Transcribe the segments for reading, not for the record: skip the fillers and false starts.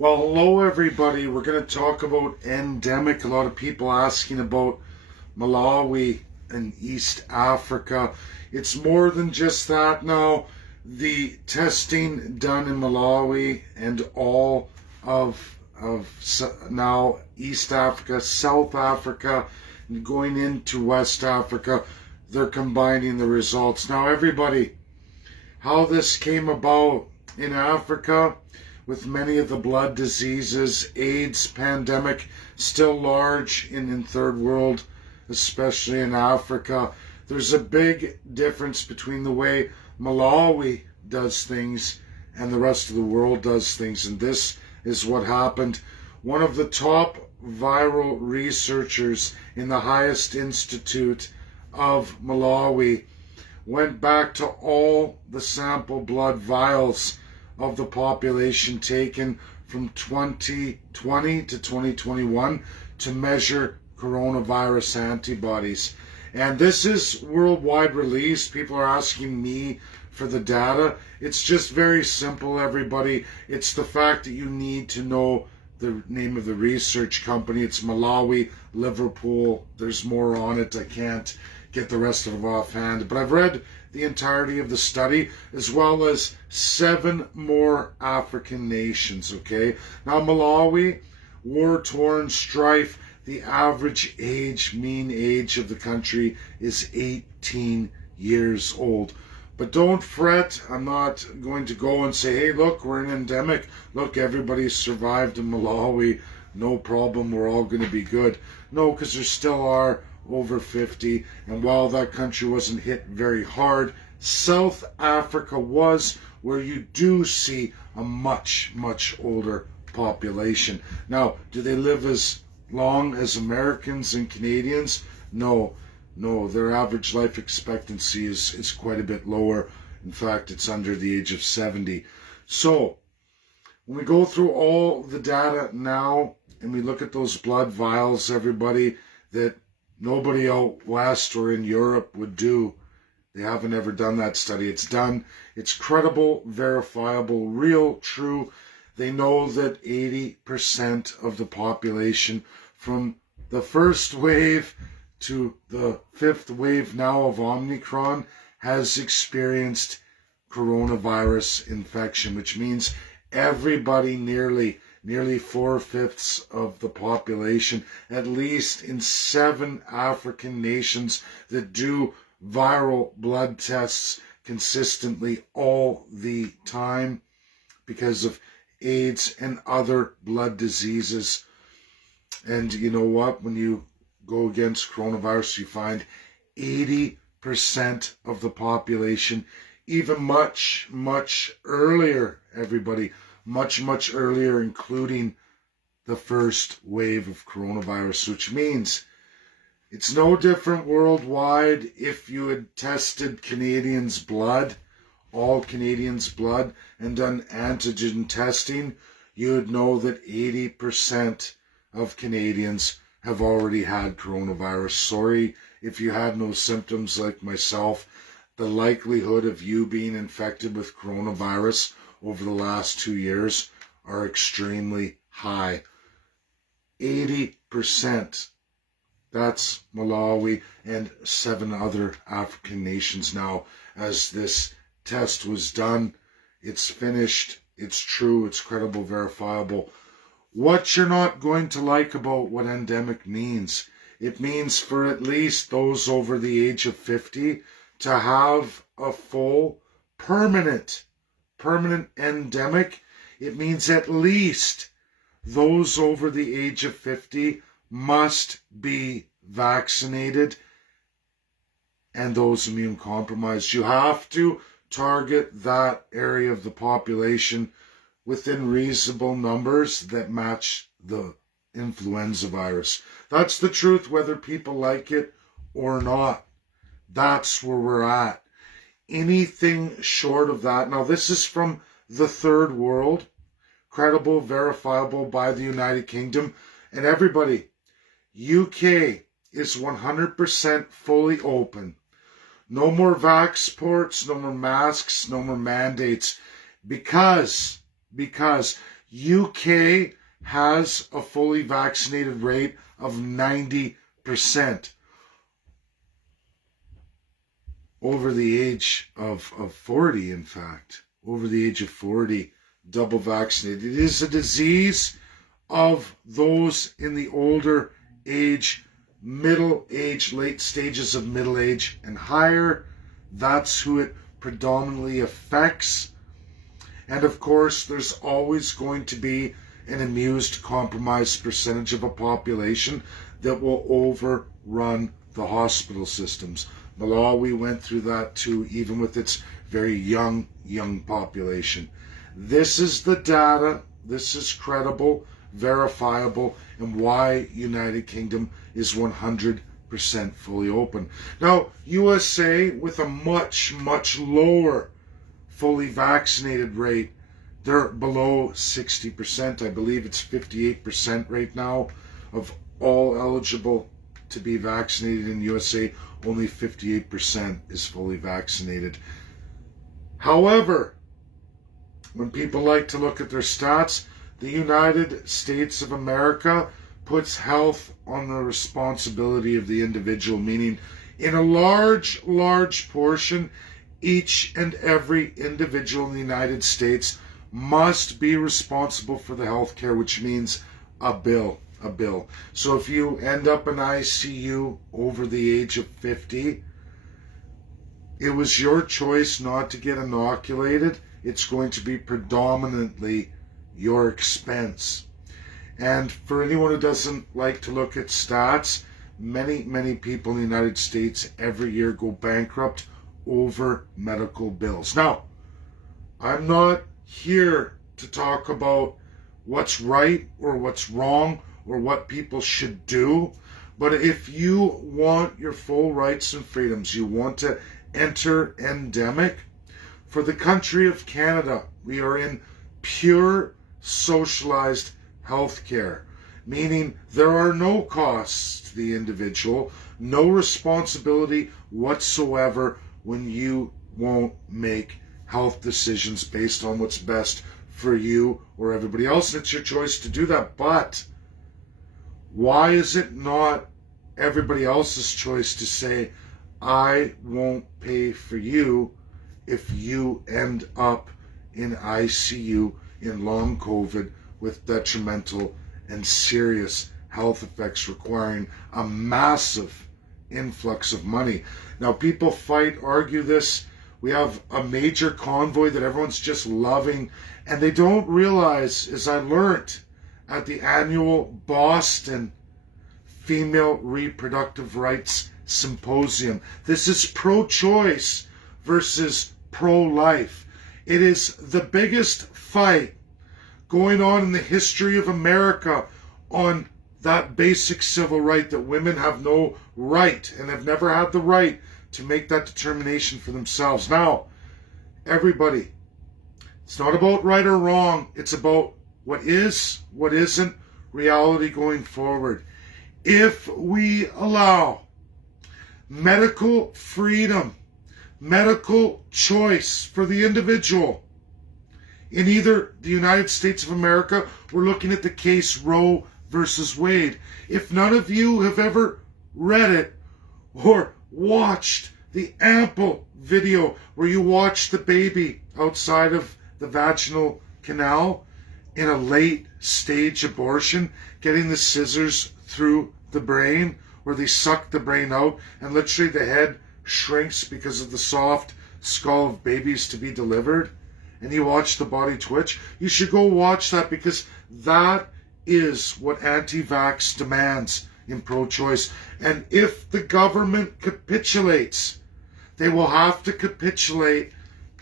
Well, hello everybody. We're going to talk about endemic. A lot of people asking about Malawi and East Africa. It's more than just that now. The testing done in Malawi and all of now East Africa, South Africa, and going into West Africa, they're combining the results. Now, everybody, how this came about in Africa with many of the blood diseases, AIDS pandemic still large in third world, especially in Africa. There's a big difference between the way Malawi does things and the rest of the world does things, and this is what happened. One of the top viral researchers in the highest institute of Malawi went back to all the sample blood vials of the population taken from 2020 to 2021 to measure coronavirus antibodies. And this is worldwide release. People are asking me for the data. It's just very simple, everybody. It's the fact that you need to know the name of the research company. It's Malawi, Liverpool. There's more on it. I can't get the rest of it offhand. But I've read the entirety of the study, as well as 7 more African nations, okay? Now, Malawi, war-torn, strife, the average age, mean age of the country is 18 years old. But don't fret, I'm not going to go and say, hey, look, we're an endemic. Look, everybody survived in Malawi. No problem, we're all going to be good. No, because there still are over 50. And while that country wasn't hit very hard, South Africa was, where you do see a much, much older population. Now, do they live as long as Americans and Canadians? No. Their average life expectancy is quite a bit lower. In fact, it's under the age of 70. So, when we go through all the data now, and we look at those blood vials, everybody, that nobody out west or in Europe would do. They haven't ever done that study. It's done. It's credible, verifiable, real, true. They know that 80% of the population from the first wave to the 5th wave now of Omicron has experienced coronavirus infection, which means everybody nearly 4/5 of the population, at least in 7 African nations that do viral blood tests consistently all the time because of AIDS and other blood diseases. And you know what? When you go against coronavirus, you find 80% of the population, even much, much earlier, everybody, much earlier, including the first wave of coronavirus, which means it's no different worldwide. If you had tested Canadians' blood, all Canadians' blood, and done antigen testing, you would know that 80% of Canadians have already had coronavirus. Sorry if you had no symptoms like myself. The likelihood of you being infected with coronavirus over the last 2 years are extremely high. 80%. That's Malawi and 7 other African nations now. As this test was done, it's finished, it's true, it's credible, verifiable. What you're not going to like about what endemic means, it means for at least those over the age of 50 to have a full permanent endemic. It means at least those over the age of 50 must be vaccinated, and those immune compromised. You have to target that area of the population within reasonable numbers that match the influenza virus. That's the truth, whether people like it or not. That's where we're at. Anything short of that. Now, this is from the third world, credible, verifiable by the United Kingdom. And everybody, UK is 100% fully open. No more vaxports, no more masks, no more mandates. Because UK has a fully vaccinated rate of 90%. Over the age of 40, in fact. Over the age of 40, double vaccinated. It is a disease of those in the older age, middle age, late stages of middle age and higher. That's who it predominantly affects. And of course, there's always going to be an immune compromised percentage of a population that will overrun the hospital systems. Malawi went through that too, even with its very young population. This is the data. This is credible, verifiable, and why United Kingdom is 100% fully open. Now, USA, with a much lower fully vaccinated rate, they're below 60%. I believe it's 58% right now of all eligible to be vaccinated in USA. Only 58% is fully vaccinated. However, when people like to look at their stats, the United States of America puts health on the responsibility of the individual, meaning in a large portion, each and every individual in the United States must be responsible for the health care, which means a bill. So if you end up in ICU over the age of 50, it was your choice not to get inoculated. It's going to be predominantly your expense. And for anyone who doesn't like to look at stats, many people in the United States every year go bankrupt over medical bills. Now, I'm not here to talk about what's right or what's wrong or what people should do, but if you want your full rights and freedoms, you want to enter endemic, for the country of Canada, we are in pure socialized healthcare, meaning there are no costs to the individual, no responsibility whatsoever when you won't make health decisions based on what's best for you or everybody else. It's your choice to do that. But why is it not everybody else's choice to say, I won't pay for you if you end up in ICU in long COVID with detrimental and serious health effects requiring a massive influx of money? Now, people argue this. We have a major convoy that everyone's just loving, and they don't realize, as I learned at the annual Boston Female Reproductive Rights Symposium, this is pro-choice versus pro-life. It is the biggest fight going on in the history of America on that basic civil right that women have no right and have never had the right to make that determination for themselves. Now, everybody, it's not about right or wrong. It's about what is, what isn't, reality going forward. If we allow medical freedom, medical choice for the individual in either the United States of America, we're looking at the case Roe versus Wade. If none of you have ever read it or watched the ample video where you watch the baby outside of the vaginal canal in a late stage abortion, getting the scissors through the brain, where they suck the brain out and literally the head shrinks because of the soft skull of babies to be delivered, and you watch the body twitch, you should go watch that, because that is what anti-vax demands in pro-choice. And if the government capitulates, they will have to capitulate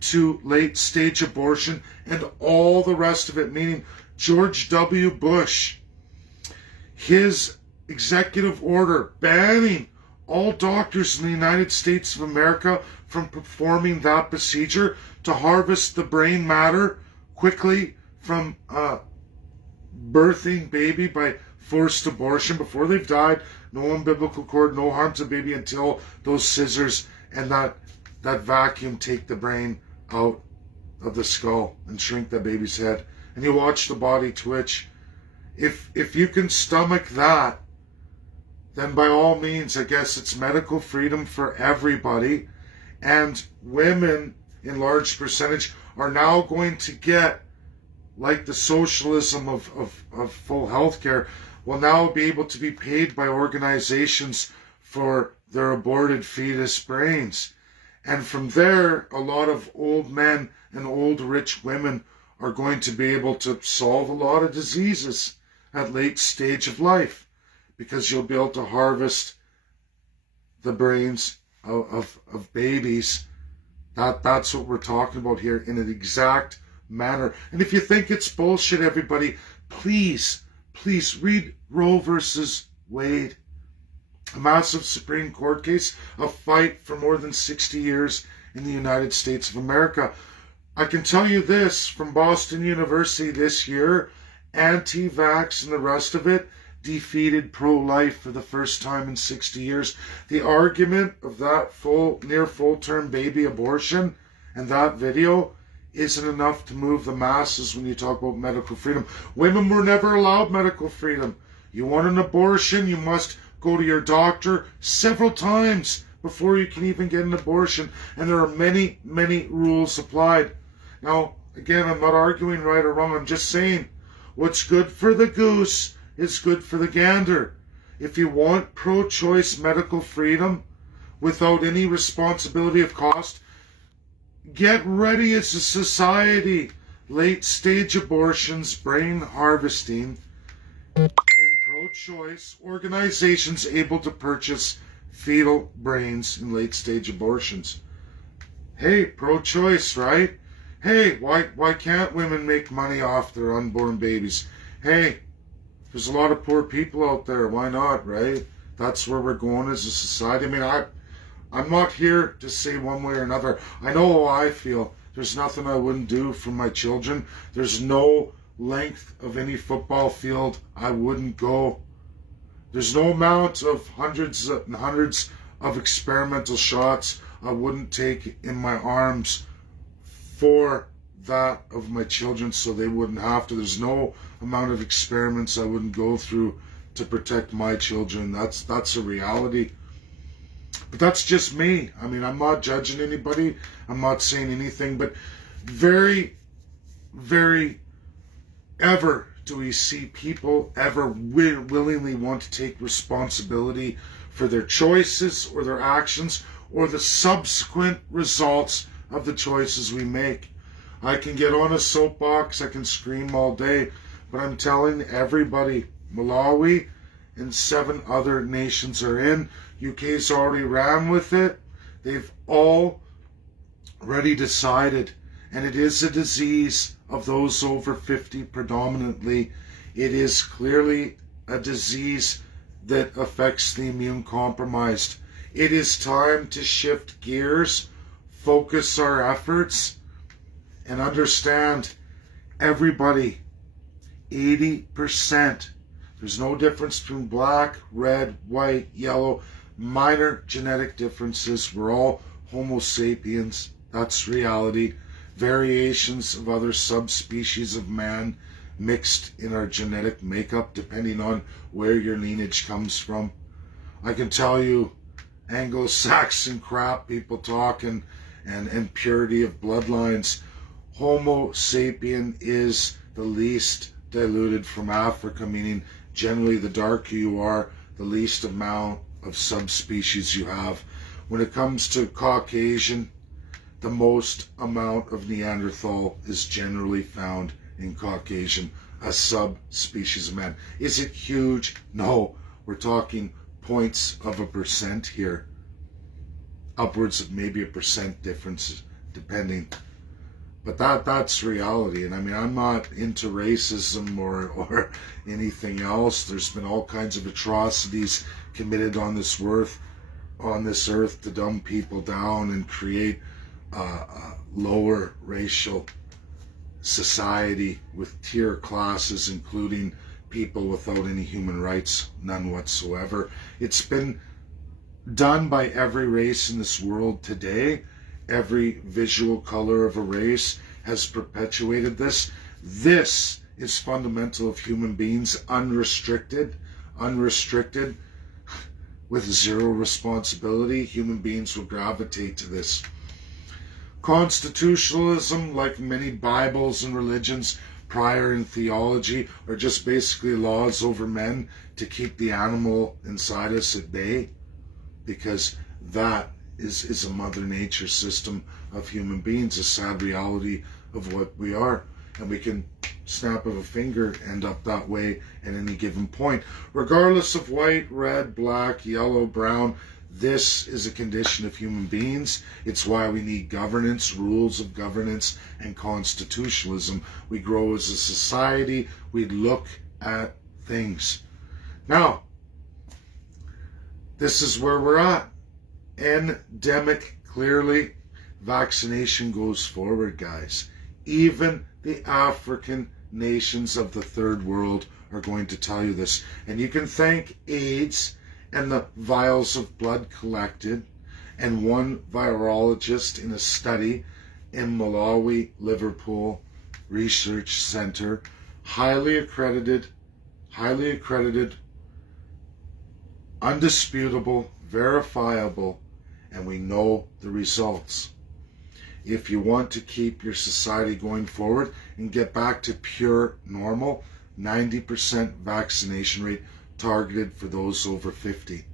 to late-stage abortion and all the rest of it, meaning George W. Bush, his executive order banning all doctors in the United States of America from performing that procedure to harvest the brain matter quickly from birthing baby by forced abortion before they've died, no umbilical cord, no harm to baby until those scissors and that vacuum take the brain out of the skull and shrink the baby's head and you watch the body twitch. If you can stomach that, then by all means, I guess it's medical freedom for everybody. And women, in large percentage, are now going to get, like the socialism of full health care, will now be able to be paid by organizations for their aborted fetus brains. And from there, a lot of old men and old rich women are going to be able to solve a lot of diseases at late stage of life, because you'll be able to harvest the brains of babies. That's what we're talking about here in an exact manner. And if you think it's bullshit, everybody, please read Roe versus Wade. A massive Supreme Court case, a fight for more than 60 years in the United States of America. I can tell you this, from Boston University this year, anti-vax and the rest of it defeated pro-life for the first time in 60 years. The argument of that near full-term baby abortion and that video isn't enough to move the masses when you talk about medical freedom. Women were never allowed medical freedom. You want an abortion, you must go to your doctor several times before you can even get an abortion. And there are many, many rules applied. Now, again, I'm not arguing right or wrong. I'm just saying what's good for the goose is good for the gander. If you want pro-choice medical freedom without any responsibility of cost, get ready as a society. Late-stage abortions, brain harvesting, in pro-choice organizations able to purchase fetal brains in late-stage abortions. Hey, pro-choice, right? Hey, why can't women make money off their unborn babies? Hey, there's a lot of poor people out there. Why not, right? That's where we're going as a society. I mean, I'm not here to say one way or another. I know how I feel. There's nothing I wouldn't do for my children. There's no length of any football field I wouldn't go. There's no amount of hundreds and hundreds of experimental shots I wouldn't take in my arms for that of my children so they wouldn't have to. There's no amount of experiments I wouldn't go through to protect my children. That's a reality. But that's just me. I mean, I'm not judging anybody. I'm not saying anything, but very, very ever do we see people ever willingly want to take responsibility for their choices or their actions or the subsequent results of the choices we make. I can get on a soapbox, I can scream all day, but I'm telling everybody, Malawi and 7 other nations are in. UK's already ran with it. They've already decided, and it is a disease of those over 50 predominantly. It is clearly a disease that affects the immune compromised. It is time to shift gears, focus our efforts, and understand, everybody, 80%. There's no difference between black, red, white, yellow, minor genetic differences. We're all Homo sapiens. That's reality. Variations of other subspecies of man mixed in our genetic makeup depending on where your lineage comes from. I can tell you, Anglo-Saxon crap people talking and purity of bloodlines. Homo sapien is the least diluted from Africa, meaning generally the darker you are, the least amount of subspecies you have. When it comes to Caucasian, the most amount of Neanderthal is generally found in Caucasian, a subspecies of man. Is it huge? No. We're talking points of a percent here. Upwards of maybe a percent difference, depending. But that's reality. And I mean, I'm not into racism or anything else. There's been all kinds of atrocities committed on this earth to dumb people down and create lower racial society with tier classes, including people without any human rights, none whatsoever. It's been done by every race in this world today. Every visual color of a race has perpetuated this. This is fundamental of human beings, unrestricted, with zero responsibility. Human beings will gravitate to this. Constitutionalism, like many Bibles and religions prior in theology, are just basically laws over men to keep the animal inside us at bay, because that is a Mother Nature system of human beings, a sad reality of what we are. And we can, snap of a finger, end up that way at any given point. Regardless of white, red, black, yellow, brown, this is a condition of human beings. It's why we need governance, rules of governance, and constitutionalism. We grow as a society. We look at things. Now, this is where we're at. Endemic, clearly. Vaccination goes forward, guys. Even the African nations of the third world are going to tell you this. And you can thank AIDS and the vials of blood collected and one virologist in a study in Malawi, Liverpool Research Center, highly accredited, undisputable, verifiable, and we know the results. If you want to keep your society going forward and get back to pure normal, 90% vaccination rate targeted for those over 50.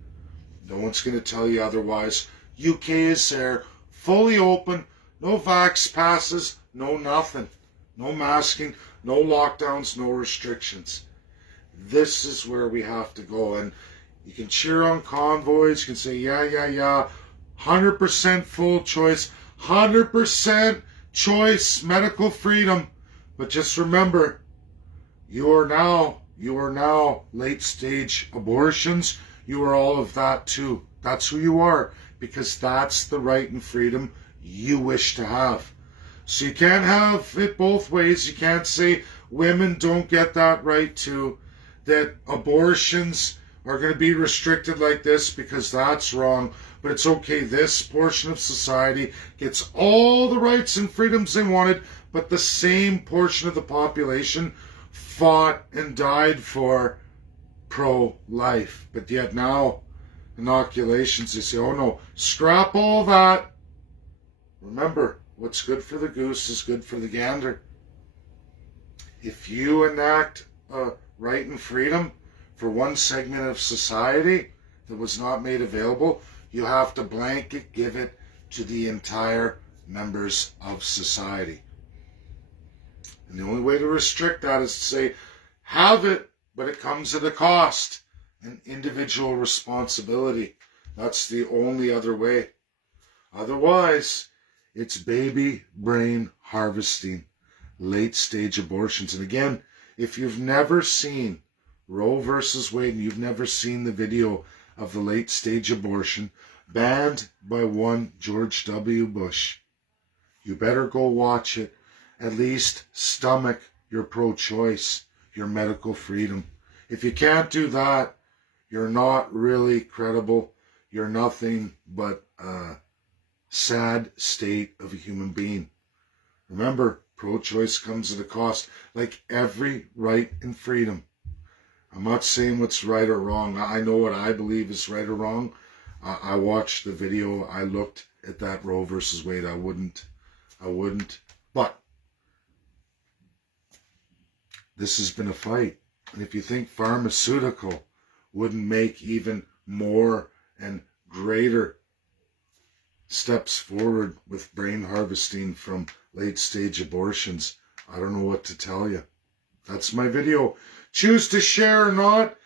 No one's going to tell you otherwise. UK is there, fully open, no vax passes, no nothing. No masking, no lockdowns, no restrictions. This is where we have to go. And you can cheer on convoys, you can say, yeah, 100% full choice, 100% choice, medical freedom. But just remember, you are now late stage abortions. You are all of that too. That's who you are, because that's the right and freedom you wish to have. So you can't have it both ways. You can't say women don't get that right too, that abortions are going to be restricted like this, because that's wrong. But it's okay, this portion of society gets all the rights and freedoms they wanted, but the same portion of the population fought and died for pro-life. But yet now, inoculations, they say, oh no, scrap all that. Remember, what's good for the goose is good for the gander. If you enact a right and freedom for one segment of society that was not made available, you have to blanket give it to the entire members of society. And the only way to restrict that is to say, have it, but it comes at a cost and individual responsibility. That's the only other way. Otherwise, it's baby brain harvesting, late stage abortions. And again, if you've never seen Roe versus Wade, and you've never seen the video of the late stage abortion banned by one George W. Bush, you better go watch it. At least stomach your pro-choice, your medical freedom. If you can't do that, you're not really credible. You're nothing but a sad state of a human being. Remember, pro-choice comes at a cost, like every right and freedom. I'm not saying what's right or wrong. I know what I believe is right or wrong. I watched the video. I looked at that Roe versus Wade. I wouldn't. But this has been a fight. And if you think pharmaceutical wouldn't make even more and greater steps forward with brain harvesting from late stage abortions, I don't know what to tell you. That's my video. Choose to share or not.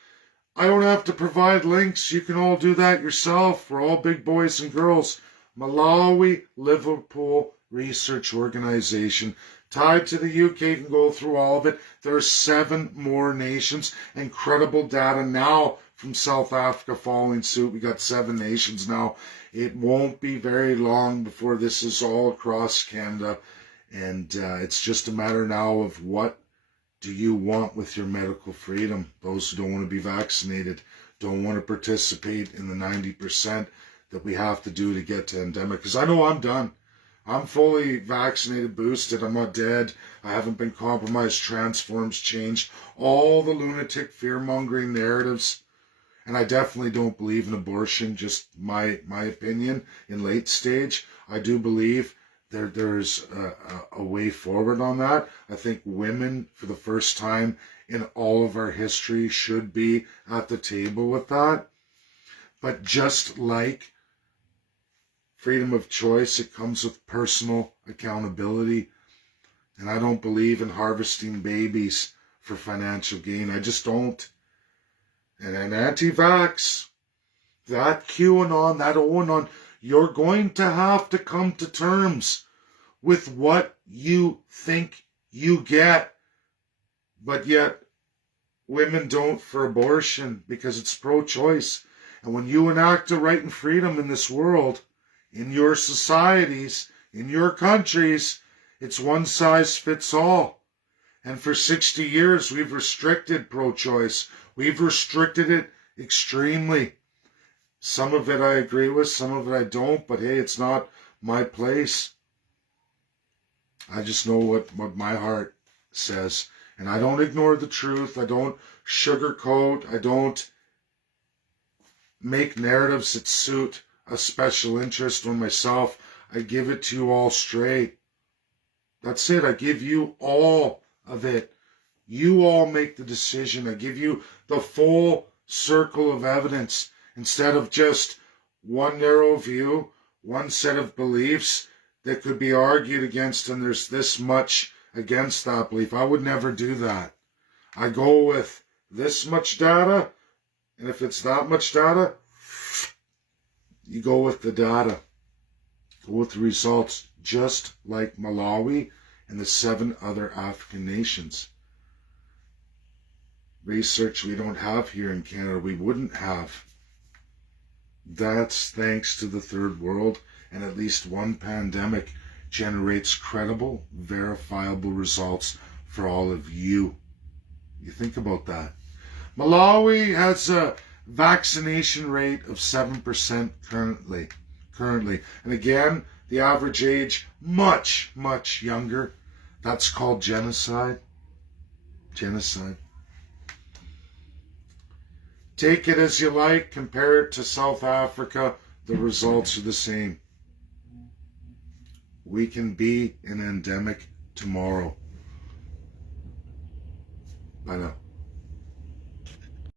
I don't have to provide links. You can all do that yourself. We're all big boys and girls. Malawi, Liverpool Research Organization. Tied to the UK, you can go through all of it. There are 7 more nations. Incredible data now from South Africa following suit. We got 7 nations now. It won't be very long before this is all across Canada. And it's just a matter now of what do you want with your medical freedom. Those who don't want to be vaccinated, don't want to participate in the 90% that we have to do to get to endemic. Because I know I'm done. I'm fully vaccinated, boosted. I'm not dead. I haven't been compromised, transformed, changed. All the lunatic fear-mongering narratives. And I definitely don't believe in abortion, just my opinion in late stage. I do believe there's a way forward on that. I think women, for the first time in all of our history, should be at the table with that. But just like freedom of choice, it comes with personal accountability. And I don't believe in harvesting babies for financial gain. I just don't. And an anti-vax, that QAnon, that OAnon, you're going to have to come to terms with what you think you get. But yet, women don't for abortion because it's pro-choice. And when you enact a right and freedom in this world, in your societies, in your countries, it's one size fits all. And for 60 years, we've restricted pro-choice. We've restricted it extremely. Some of it I agree with, some of it I don't, but hey, it's not my place. I just know what my heart says. And I don't ignore the truth. I don't sugarcoat. I don't make narratives that suit a special interest or myself. I give it to you all straight. That's it. I give you all of it. You all make the decision. I give you the full circle of evidence instead of just one narrow view, one set of beliefs that could be argued against, and there's this much against that belief. I would never do that. I go with this much data, and if it's that much data, you go with the data. Go with the results, just like Malawi and the 7 other African nations. Research we don't have here in Canada, we wouldn't have. That's thanks to the third world, and at least one pandemic generates credible, verifiable results for all of you. You think about that. Malawi has a vaccination rate of 7% currently. And again, the average age, much, much younger. That's called genocide. Genocide. Take it as you like, compare it to South Africa, the results are the same. We can be an endemic tomorrow. Bye now.